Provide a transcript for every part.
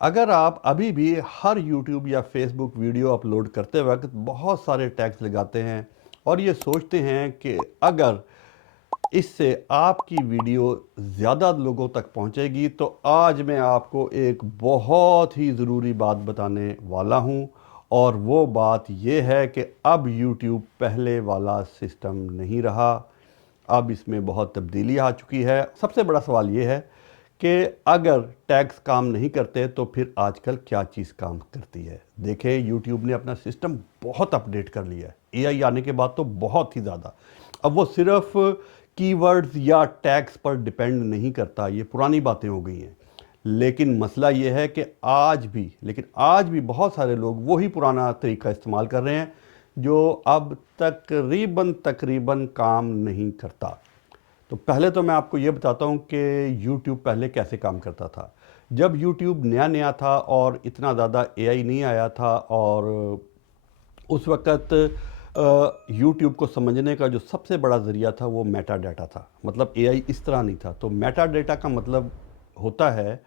अगर आप अभी भी हर यूट्यूब या फेसबुक वीडियो अपलोड करते वक्त बहुत सारे टैग्स लगाते हैं और ये सोचते हैं कि अगर इससे आपकी वीडियो ज़्यादा लोगों तक पहुंचेगी, तो आज मैं आपको एक बहुत ही ज़रूरी बात बताने वाला हूं। और वो बात ये है कि अब YouTube पहले वाला सिस्टम नहीं रहा। अब इसमें बहुत तब्दीली आ चुकी है। सबसे बड़ा सवाल ये है कि अगर टैग्स काम नहीं करते तो फिर आजकल क्या चीज़ काम करती है। देखें, यूट्यूब ने अपना सिस्टम बहुत अपडेट कर लिया है। एआई आने के बाद तो बहुत ही ज़्यादा। अब वो सिर्फ कीवर्ड्स या टैग्स पर डिपेंड नहीं करता, ये पुरानी बातें हो गई हैं। लेकिन मसला ये है कि आज भी बहुत सारे लोग वही पुराना तरीका इस्तेमाल कर रहे हैं जो अब तकरीबन तकरीबन काम नहीं करता। तो पहले तो मैं आपको ये बताता हूँ कि YouTube पहले कैसे काम करता था। जब YouTube नया नया था और इतना ज़्यादा एआई नहीं आया था, और उस वक़्त YouTube को समझने का जो सबसे बड़ा ज़रिया था वो मेटा डाटा था। मतलब एआई इस तरह नहीं था। तो मेटा डाटा का मतलब होता है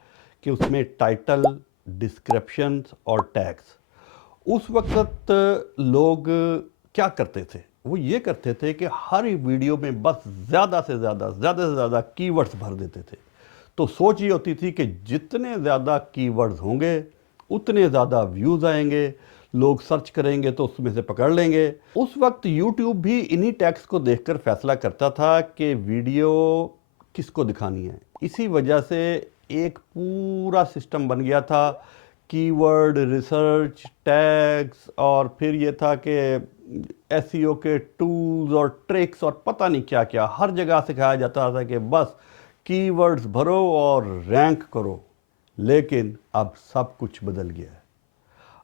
कि उसमें टाइटल, डिस्क्रिप्शंस और टैग्स। उस वक़्त लोग क्या करते थे? वो ये करते थे कि हर वीडियो में बस ज़्यादा से ज़्यादा कीवर्ड्स भर देते थे। तो सोच ये होती थी कि जितने ज़्यादा कीवर्ड्स होंगे उतने ज़्यादा व्यूज़ आएंगे, लोग सर्च करेंगे तो उसमें से पकड़ लेंगे। उस वक्त यूट्यूब भी इन्हीं टैग्स को देखकर फैसला करता था कि वीडियो किसको दिखानी है। इसी वजह से एक पूरा सिस्टम बन गया था, कीवर्ड रिसर्च, टैग्स, और फिर ये था कि एसईओ के टूल्स और ट्रिक्स और पता नहीं क्या क्या हर जगह सिखाया जाता था कि बस कीवर्ड्स भरो और रैंक करो। लेकिन अब सब कुछ बदल गया है।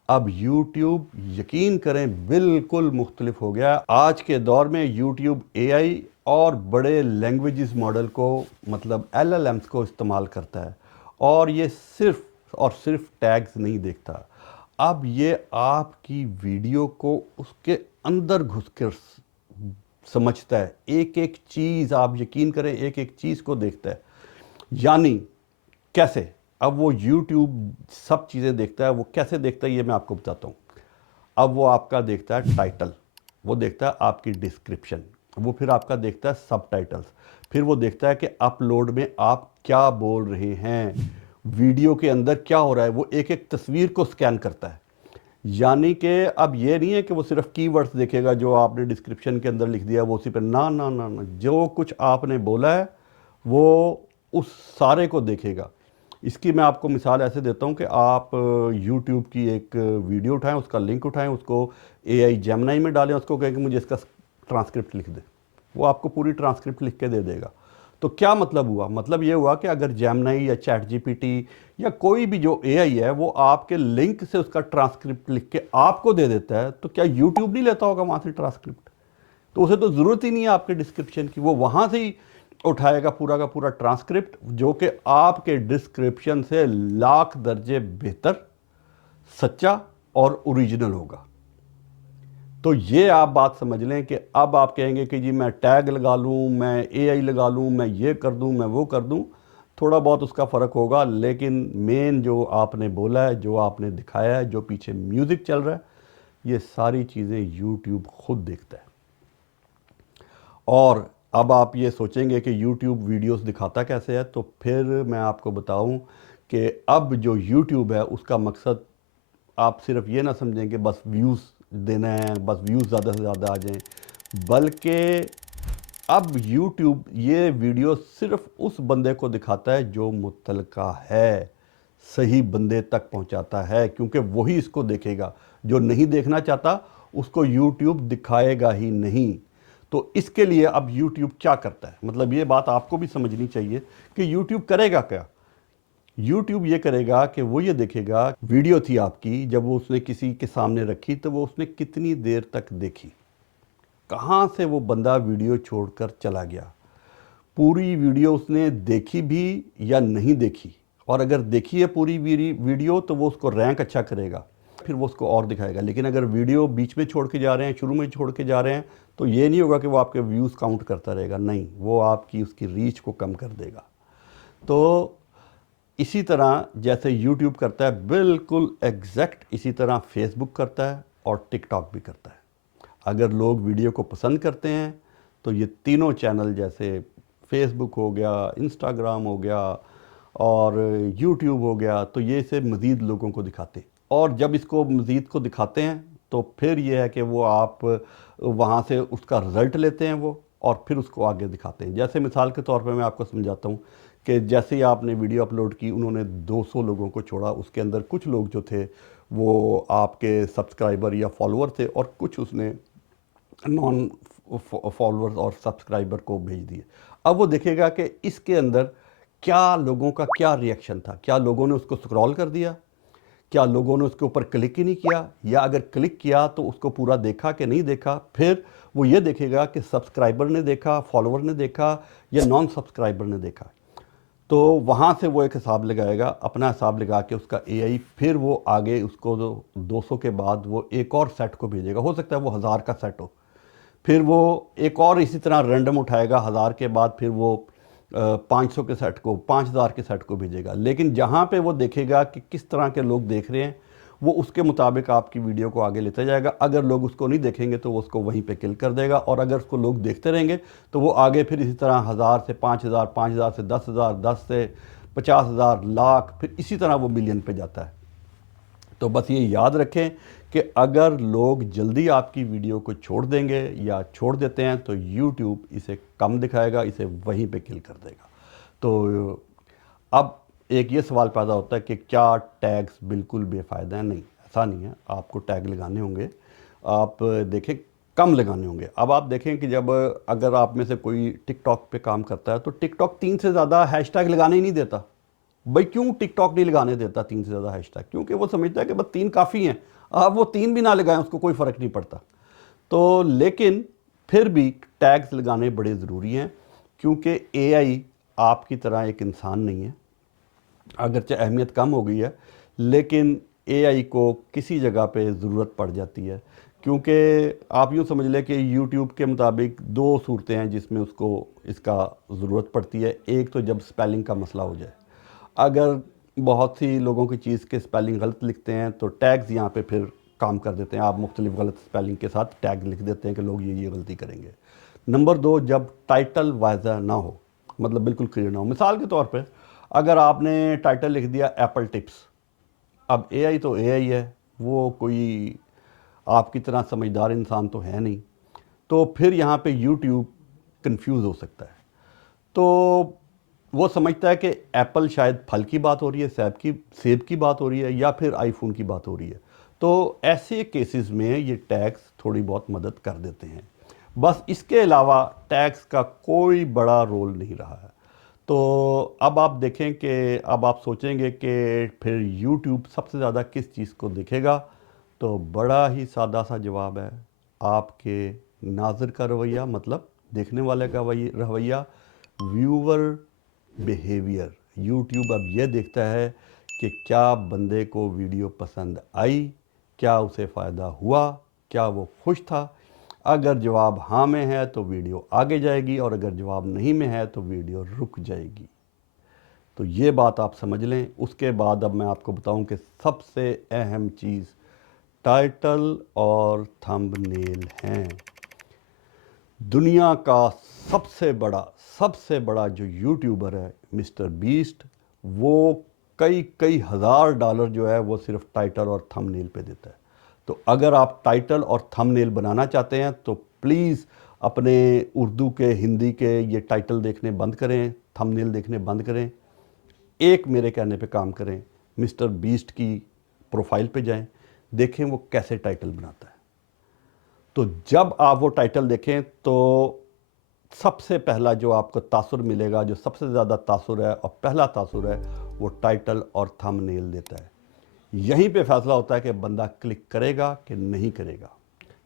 अब YouTube, यकीन करें, बिल्कुल मुख्तलिफ हो गया। आज के दौर में YouTube AI और बड़े लैंग्वेजेस मॉडल को, मतलब LLMs को इस्तेमाल करता है। और ये सिर्फ और सिर्फ टैग्स नहीं देखता। अब ये आपकी वीडियो को उसके अंदर घुसकर समझता है। एक एक चीज़, आप यकीन करें, एक एक चीज़ को देखता है। यानी कैसे? अब वो YouTube सब चीज़ें देखता है। वो कैसे देखता है ये मैं आपको बताता हूँ। अब वो आपका देखता है टाइटल, वो देखता है आपकी डिस्क्रिप्शन, वो फिर आपका देखता है सब टाइटल्स, फिर वो देखता है कि अपलोड में आप क्या बोल रहे हैं, वीडियो के अंदर क्या हो रहा है। वो एक एक तस्वीर को स्कैन करता है। यानी कि अब ये नहीं है कि वो सिर्फ कीवर्ड्स देखेगा जो आपने डिस्क्रिप्शन के अंदर लिख दिया, वो उसी पर ना ना ना ना, जो कुछ आपने बोला है वो उस सारे को देखेगा। इसकी मैं आपको मिसाल ऐसे देता हूँ कि आप YouTube की एक वीडियो उठाएं, उसका लिंक उठाएं, उसको AI जेमिनी में डालें, उसको कहें कि मुझे इसका ट्रांसक्रिप्ट लिख दे। वो आपको पूरी ट्रांसक्रिप्ट लिख के दे देगा। तो क्या मतलब हुआ? मतलब ये हुआ कि अगर जेमिनी या चैट जीपीटी या कोई भी जो AI है वो आपके लिंक से उसका ट्रांसक्रिप्ट लिख के आपको दे देता है, तो क्या YouTube नहीं लेता होगा वहाँ से ट्रांसक्रिप्ट? तो उसे तो ज़रूरत ही नहीं है आपके डिस्क्रिप्शन की, वो वहाँ से ही उठाएगा पूरा का पूरा ट्रांसक्रिप्ट, जो कि आपके डिस्क्रिप्शन से लाख दर्जे बेहतर, सच्चा और ओरिजिनल होगा। तो ये आप बात समझ लें कि अब आप कहेंगे कि जी मैं टैग लगा लूँ, मैं AI लगा लूँ, मैं ये कर दूँ, मैं वो कर दूँ, थोड़ा बहुत उसका फ़र्क होगा। लेकिन मेन जो आपने बोला है, जो आपने दिखाया है, जो पीछे म्यूज़िक चल रहा है, ये सारी चीज़ें YouTube खुद देखता है। और अब आप ये सोचेंगे कि YouTube वीडियोस दिखाता कैसे है, तो फिर मैं आपको बताऊं कि अब जो YouTube है उसका मकसद आप सिर्फ ये ना समझें कि बस व्यूज़ देना है, बस व्यूज़ ज़्यादा से ज़्यादा आ जाएं, बल्कि अब YouTube ये वीडियो सिर्फ उस बंदे को दिखाता है जो मुतलका है, सही बंदे तक पहुंचाता है, क्योंकि वही इसको देखेगा। जो नहीं देखना चाहता उसको YouTube दिखाएगा ही नहीं। तो इसके लिए अब YouTube क्या करता है, मतलब ये बात आपको भी समझनी चाहिए कि YouTube करेगा क्या। YouTube ये करेगा कि वो ये देखेगा, वीडियो थी आपकी, जब वो उसने किसी के सामने रखी तो वो उसने कितनी देर तक देखी, कहाँ से वो बंदा वीडियो छोड़कर चला गया, पूरी वीडियो उसने देखी भी या नहीं देखी, और अगर देखी है पूरी वीडियो तो वो उसको रैंक अच्छा करेगा, फिर वो उसको और दिखाएगा। लेकिन अगर वीडियो बीच में छोड़ के जा रहे हैं, शुरू में छोड़ के जा रहे हैं, तो ये नहीं होगा कि वो आपके व्यूज़ काउंट करता रहेगा, नहीं, वो आपकी उसकी रीच को कम कर देगा। तो इसी तरह जैसे YouTube करता है, बिल्कुल एग्जैक्ट इसी तरह फेसबुक करता है और टिकटॉक भी करता है। अगर लोग वीडियो को पसंद करते हैं तो ये तीनों चैनल जैसे फेसबुक हो गया, इंस्टाग्राम हो गया और यूट्यूब हो गया, तो ये इसे मज़ीद लोगों को दिखाते हैं। और जब इसको मज़ीद को दिखाते हैं तो फिर ये है कि वो आप वहाँ से उसका रिज़ल्ट लेते हैं वो, और फिर उसको आगे दिखाते हैं। जैसे मिसाल के तौर पे मैं आपको समझाता हूँ कि जैसे ही आपने वीडियो अपलोड की, उन्होंने 200 लोगों को छोड़ा, उसके अंदर कुछ लोग जो थे वो आपके सब्सक्राइबर या फॉलोअर थे और कुछ उसने नॉन फॉलोअर्स और सब्सक्राइबर को भेज दिए। अब वो देखेगा कि इसके अंदर क्या लोगों का क्या रिएक्शन था, क्या लोगों ने उसको स्क्रॉल कर दिया, क्या लोगों ने उसके ऊपर क्लिक ही नहीं किया, या अगर क्लिक किया तो उसको पूरा देखा कि नहीं देखा। फिर वो ये देखेगा कि सब्सक्राइबर ने देखा, फॉलोअर ने देखा या नॉन सब्सक्राइबर ने देखा। तो वहाँ से वो एक हिसाब लगाएगा, अपना हिसाब लगा के उसका एआई फिर वो आगे उसको 200 के बाद वो एक और सेट को भेजेगा। हो सकता है वो 1000 का सेट हो, फिर वो एक और इसी तरह रैंडम उठाएगा 1000 के बाद, फिर वो 500 के सेट को, 5000 के सेट को भेजेगा। लेकिन जहाँ पे वो देखेगा कि किस तरह के लोग देख रहे हैं, वो उसके मुताबिक आपकी वीडियो को आगे लेता जाएगा। अगर लोग उसको नहीं देखेंगे तो वो उसको वहीं पे किल कर देगा, और अगर उसको लोग देखते रहेंगे तो वो आगे फिर इसी तरह 1000 से 5000, 5000 से 10,000, 10 से 50,000, लाख, फिर इसी तरह वो मिलियन पे जाता है। तो बस ये याद रखें कि अगर लोग जल्दी आपकी वीडियो को छोड़ देंगे या छोड़ देते हैं तो YouTube इसे कम दिखाएगा, इसे वहीं पे किल कर देगा। तो अब एक ये सवाल पैदा होता है कि क्या टैग्स बिल्कुल बेफ़ायदा हैं? नहीं, ऐसा नहीं है। आपको टैग लगाने होंगे, आप देखें कम लगाने होंगे। अब आप देखें कि जब अगर आप में से कोई टिकटॉक पे काम करता है तो टिकटॉक 3 से ज़्यादा हैशटैग लगाने ही नहीं देता। भाई क्यों टिकटॉक नहीं लगाने देता 3 से ज़्यादा हैशटैग? क्योंकि वो समझता है कि बस 3 काफ़ी हैं। आप वो 3 भी ना लगाएं, उसको कोई फ़र्क नहीं पड़ता। तो लेकिन फिर भी टैग्स लगाने बड़े ज़रूरी हैं, क्योंकि एआई आपकी तरह एक इंसान नहीं है। अगरचे अहमियत कम हो गई है, लेकिन एआई को किसी जगह पे ज़रूरत पड़ जाती है। क्योंकि आप यूँ समझ लें कि यूट्यूब के मुताबिक 2 सूरतें हैं जिसमें उसको इसका ज़रूरत पड़ती है। एक तो जब स्पेलिंग का मसला हो जाए, अगर बहुत सी लोगों की चीज़ के स्पेलिंग गलत लिखते हैं तो टैग्स यहाँ पे फिर काम कर देते हैं। आप मुख्तलिफ गलत स्पेलिंग के साथ टैग लिख देते हैं कि लोग ये गलती करेंगे। नंबर 2, जब टाइटल वाज़ह ना हो, मतलब बिल्कुल क्लियर ना हो। मिसाल के तौर पे अगर आपने टाइटल लिख दिया एप्पल टिप्स, अब एआई तो एआई है, वो कोई आपकी तरह समझदार इंसान तो है नहीं, तो फिर यहाँ पे यूट्यूब कंफ्यूज हो सकता है। तो वो समझता है कि एप्पल शायद फल की बात हो रही है, सेब की बात हो रही है, या फिर आईफोन की बात हो रही है। तो ऐसे केसेस में ये टैग्स थोड़ी बहुत मदद कर देते हैं। बस इसके अलावा टैग्स का कोई बड़ा रोल नहीं रहा है। तो अब आप देखें कि अब आप सोचेंगे कि फिर YouTube सबसे ज़्यादा किस चीज़ को देखेगा, तो बड़ा ही सादा सा जवाब है, आपके नाज़िर का रवैया, मतलब देखने वाले का रवैया, व्यूअर बिहेवियर। YouTube अब ये देखता है कि क्या बंदे को वीडियो पसंद आई, क्या उसे फ़ायदा हुआ, क्या वो खुश था। अगर जवाब हाँ में है तो वीडियो आगे जाएगी, और अगर जवाब नहीं में है तो वीडियो रुक जाएगी। तो ये बात आप समझ लें। उसके बाद अब मैं आपको बताऊं कि सबसे अहम चीज़ टाइटल और थंबनेल हैं। दुनिया का सबसे बड़ा जो यूट्यूबर है मिस्टर बीस्ट, वो कई हज़ार डॉलर जो है वो सिर्फ टाइटल और थंबनेल पे देता है। तो अगर आप टाइटल और थंबनेल बनाना चाहते हैं तो प्लीज़ अपने उर्दू के, हिंदी के ये टाइटल देखने बंद करें, थंबनेल देखने बंद करें। एक मेरे कहने पे काम करें, मिस्टर बीस्ट की प्रोफाइल पे जाएं, देखें वो कैसे टाइटल बनाता है। तो जब आप वो टाइटल देखें तो सबसे पहला जो आपको तासुर मिलेगा, जो सबसे ज़्यादा तासुर है और पहला तासुर है, वो टाइटल और थंबनेल देता है। यहीं पे फैसला होता है कि बंदा क्लिक करेगा कि नहीं करेगा।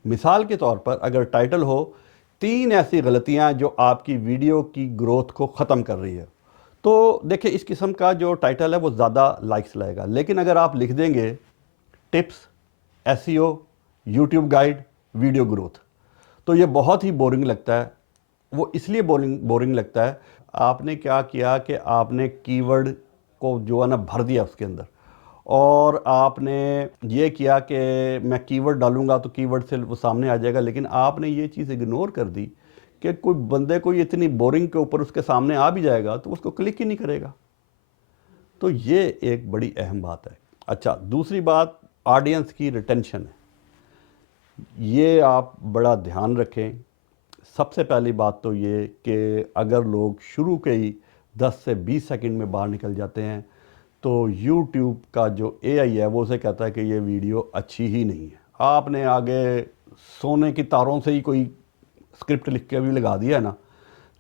मिसाल के तौर पर अगर टाइटल हो 3 ऐसी गलतियां जो आपकी वीडियो की ग्रोथ को ख़त्म कर रही है, तो देखिए इस किस्म का जो टाइटल है वो ज़्यादा लाइक्स लाएगा। लेकिन अगर आप लिख देंगे tips, SEO, YouTube guide, video growth, तो ये बहुत ही बोरिंग लगता है। वो इसलिए बोरिंग लगता है, आपने क्या किया कि आपने कीवर्ड को जो है ना भर दिया उसके अंदर, और आपने ये किया कि मैं कीवर्ड डालूंगा तो कीवर्ड से वो सामने आ जाएगा, लेकिन आपने ये चीज़ इग्नोर कर दी कि कोई बंदे को इतनी बोरिंग के ऊपर उसके सामने आ भी जाएगा तो उसको क्लिक ही नहीं करेगा। तो ये एक बड़ी अहम बात है। अच्छा, दूसरी बात ऑडियंस की रिटेंशन है। ये आप बड़ा ध्यान रखें। सबसे पहली बात तो ये कि अगर लोग शुरू के ही 10 से 20 सेकंड में बाहर निकल जाते हैं तो YouTube का जो AI है वो उसे कहता है कि ये वीडियो अच्छी ही नहीं है। आपने आगे सोने की तारों से ही कोई स्क्रिप्ट लिख के भी लगा दिया है ना,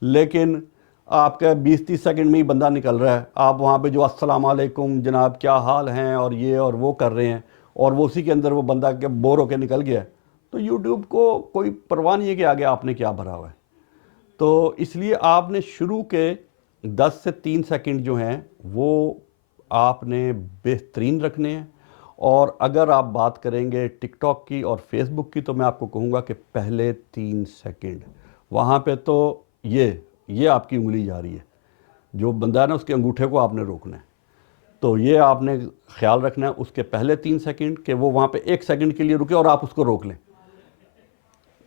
लेकिन आपका 20-30 सेकंड में ही बंदा निकल रहा है, आप वहाँ पे जो अस्सलाम वालेकुम जनाब क्या हाल हैं और ये और वो कर रहे हैं, और वो उसी के अंदर वो बंदा के बोर होकर निकल गया है, तो YouTube को कोई परवाह नहीं है कि आगे आपने क्या भरा हुआ है। तो इसलिए आपने शुरू के 10 से 3 सेकंड जो हैं वो आपने बेहतरीन रखने हैं। और अगर आप बात करेंगे टिकटॉक की और फेसबुक की तो मैं आपको कहूँगा कि पहले 3 सेकंड वहाँ पे तो ये आपकी उंगली जा रही है, जो बंदा है ना उसके अंगूठे को आपने रोकना है। तो ये आपने ख्याल रखना है उसके पहले 3 सेकंड कि वो वहाँ पे 1 सेकंड के लिए रुके और आप उसको रोक लें।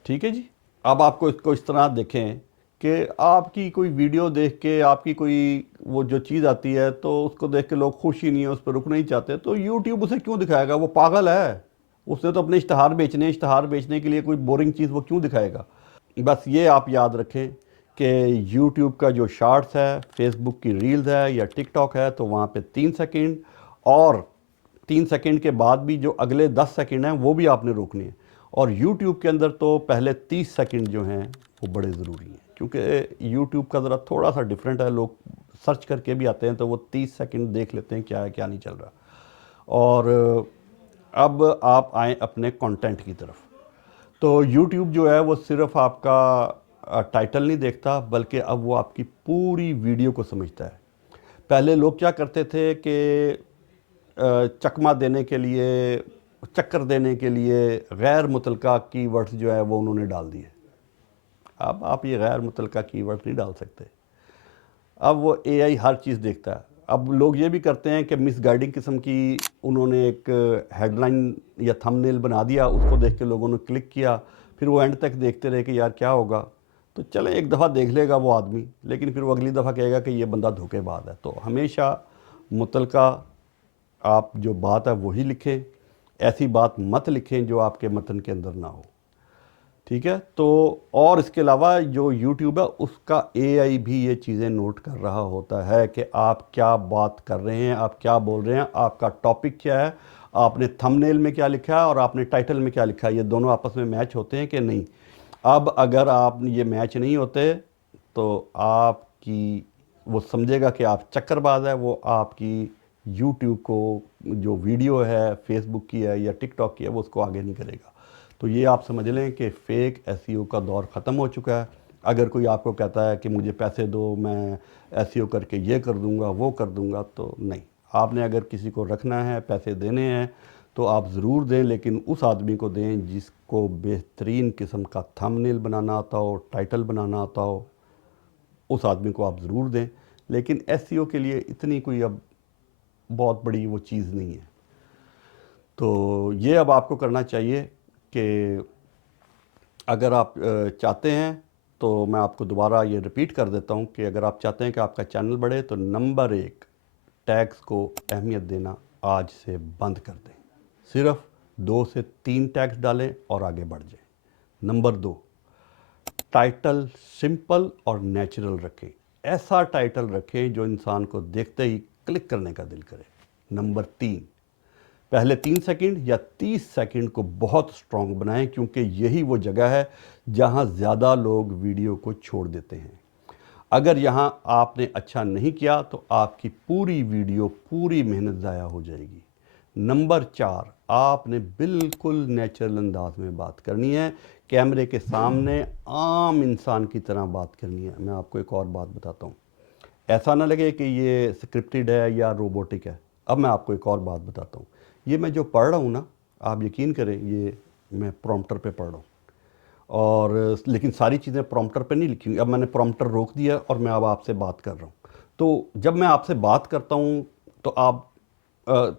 ठीक है जी। अब आपको इसको इस तरह देखें कि आपकी कोई वीडियो देख के आपकी कोई वो जो चीज़ आती है तो उसको देख के लोग खुश ही नहीं है, उस पर रुकना ही चाहते, तो यूट्यूब उसे क्यों दिखाएगा? वो पागल है, उसने तो अपने इश्तहार बेचने, इश्तहार बेचने के लिए कोई बोरिंग चीज़ वो क्यों दिखाएगा? बस ये आप याद रखें कि यूट्यूब का जो शॉर्ट्स है, फेसबुक की रील्स है या टिकटॉक है, तो वहाँ पे 3 सेकंड, और 3 सेकंड के बाद भी जो अगले 10 सेकंड हैं वो भी आपने रोकने हैं। और यूट्यूब के अंदर तो पहले 30 सेकंड जो हैं वो बड़े ज़रूरी हैं, क्योंकि यूट्यूब का ज़रा थोड़ा सा डिफरेंट है। लोग सर्च करके भी आते हैं तो वो 30 सेकंड देख लेते हैं क्या है क्या नहीं चल रहा। और अब आप आएँ अपने कंटेंट की तरफ। तो यूट्यूब जो है वो सिर्फ आपका टाइटल नहीं देखता, बल्कि अब वो आपकी पूरी वीडियो को समझता है। पहले लोग क्या करते थे कि चकमा देने के लिए, चक्कर देने के लिए गैर मुतलका कीवर्ड्स जो है वो उन्होंने डाल दिए। अब आप ये गैर मुतलका कीवर्ड नहीं डाल सकते। अब वो AI हर चीज़ देखता है। अब लोग ये भी करते हैं कि मिस गाइडिंग किस्म की उन्होंने एक हेडलाइन या थंबनेल बना दिया, उसको देख के लोगों ने क्लिक किया, फिर वो एंड तक देखते रहे कि यार क्या होगा। तो चले एक दफ़ा देख लेगा वो आदमी, लेकिन फिर वो अगली दफ़ा कहेगा कि ये बंदा धोखेबाज है। तो हमेशा मुतलका आप जो बात है वही लिखें, ऐसी बात मत लिखें जो आपके मतन के अंदर ना हो। ठीक है। तो और इसके अलावा जो यूट्यूब है उसका AI भी ये चीज़ें नोट कर रहा होता है कि आप क्या बात कर रहे हैं, आप क्या बोल रहे हैं, आपका टॉपिक क्या है, आपने थंबनेल में क्या लिखा है और आपने टाइटल में क्या लिखा है, ये दोनों आपस में मैच होते हैं कि नहीं। अब अगर आप ये मैच नहीं होते तो आपकी वो समझेगा कि आप चक्करबाज है, वो आपकी यूट्यूब को जो वीडियो है फेसबुक की है या टिकटॉक की है वो उसको आगे नहीं करेगा। तो ये आप समझ लें कि फ़ेक SEO का दौर ख़त्म हो चुका है। अगर कोई आपको कहता है कि मुझे पैसे दो, मैं SEO करके ये कर दूंगा वो कर दूंगा, तो नहीं। आपने अगर किसी को रखना है, पैसे देने हैं, तो आप ज़रूर दें, लेकिन उस आदमी को दें जिसको बेहतरीन किस्म का थंबनेल बनाना आता हो, टाइटल बनाना आता हो, उस आदमी को आप ज़रूर दें। लेकिन SEO के लिए इतनी कोई अब बहुत बड़ी वो चीज़ नहीं है। तो ये अब आपको करना चाहिए कि अगर आप चाहते हैं, तो मैं आपको दोबारा ये रिपीट कर देता हूँ कि अगर आप चाहते हैं कि आपका चैनल बढ़े तो नंबर 1, टैग्स को अहमियत देना आज से बंद कर दें। सिर्फ 2 से 3 टैग्स डालें और आगे बढ़ जाएं। नंबर 2, टाइटल सिंपल और नेचुरल रखें। ऐसा टाइटल रखें जो इंसान को देखते ही क्लिक करने का दिल करे। नंबर 3, पहले 3 सेकंड या 30 सेकंड को बहुत स्ट्रॉन्ग बनाएं, क्योंकि यही वो जगह है जहां ज़्यादा लोग वीडियो को छोड़ देते हैं। अगर यहां आपने अच्छा नहीं किया तो आपकी पूरी वीडियो, पूरी मेहनत ज़ाया हो जाएगी। नंबर 4, आपने बिल्कुल नेचुरल अंदाज में बात करनी है, कैमरे के सामने आम इंसान की तरह बात करनी है। मैं आपको एक और बात बताता हूँ, ऐसा ना लगे कि ये स्क्रिप्टेड है या रोबोटिक है। अब मैं आपको एक और बात बताता हूँ, ये मैं जो पढ़ रहा हूँ ना, आप यकीन करें ये मैं प्रॉम्प्टर पे पढ़ रहा हूँ, और लेकिन सारी चीज़ें प्रॉम्प्टर पे नहीं लिखी हुई। अब मैंने प्रॉम्प्टर रोक दिया और मैं अब आपसे बात कर रहा हूँ। तो जब मैं आपसे बात करता हूँ तो आप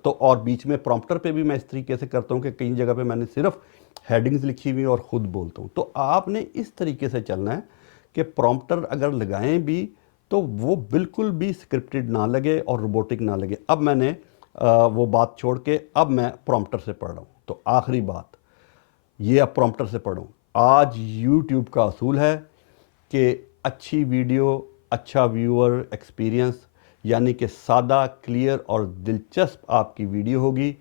तो और बीच में प्रॉम्प्टर पे भी मैं इस तरीके से करता हूँ कि कई जगह पे मैंने सिर्फ हेडिंग्स लिखी हुई और ख़ुद बोलता हूँ। तो आपने इस तरीके से चलना है कि प्रॉम्प्टर अगर लगाएं भी तो वो बिल्कुल भी स्क्रिप्टेड ना लगे और रोबोटिक ना लगे। अब मैंने वो बात छोड़ के अब मैं प्रॉम्प्टर से पढ़ रहा हूँ। तो आखिरी बात ये, अब प्रॉम्प्टर से पढ़ूँ। आज यूट्यूब का असूल है कि अच्छी वीडियो, अच्छा व्यूअर एक्सपीरियंस, यानी कि सादा, क्लियर और दिलचस्प आपकी वीडियो होगी,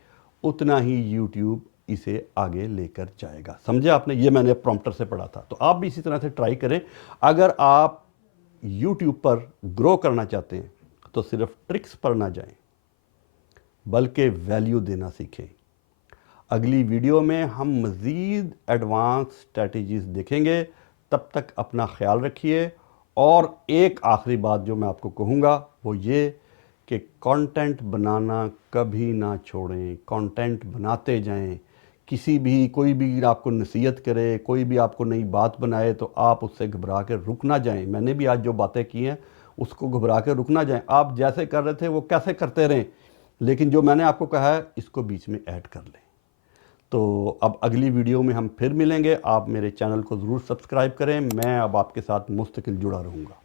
उतना ही यूट्यूब इसे आगे लेकर जाएगा। समझे आपने? ये मैंने प्रॉम्प्टर से पढ़ा था। तो आप भी इसी तरह से ट्राई करें। अगर आप यूट्यूब पर ग्रो करना चाहते हैं तो सिर्फ ट्रिक्स पर ना जाएं, बल्कि वैल्यू देना सीखें। अगली वीडियो में हम मज़ीद एडवांस स्ट्रेटजीज देखेंगे। तब तक अपना ख्याल रखिए। और एक आखिरी बात जो मैं आपको कहूँगा वो ये कि कंटेंट बनाना कभी ना छोड़ें, कंटेंट बनाते जाएं। कोई भी आपको नसीहत करे, कोई भी आपको नई बात बनाए तो आप उससे घबरा के रुक ना जाएं। मैंने भी आज जो बातें की हैं उसको घबरा के रुक ना जाएं। आप जैसे कर रहे थे वो कैसे करते रहें, लेकिन जो मैंने आपको कहा है इसको बीच में ऐड कर लें। तो अब अगली वीडियो में हम फिर मिलेंगे। आप मेरे चैनल को ज़रूर सब्सक्राइब करें। मैं अब आपके साथ मुस्तकिल जुड़ा रहूँगा।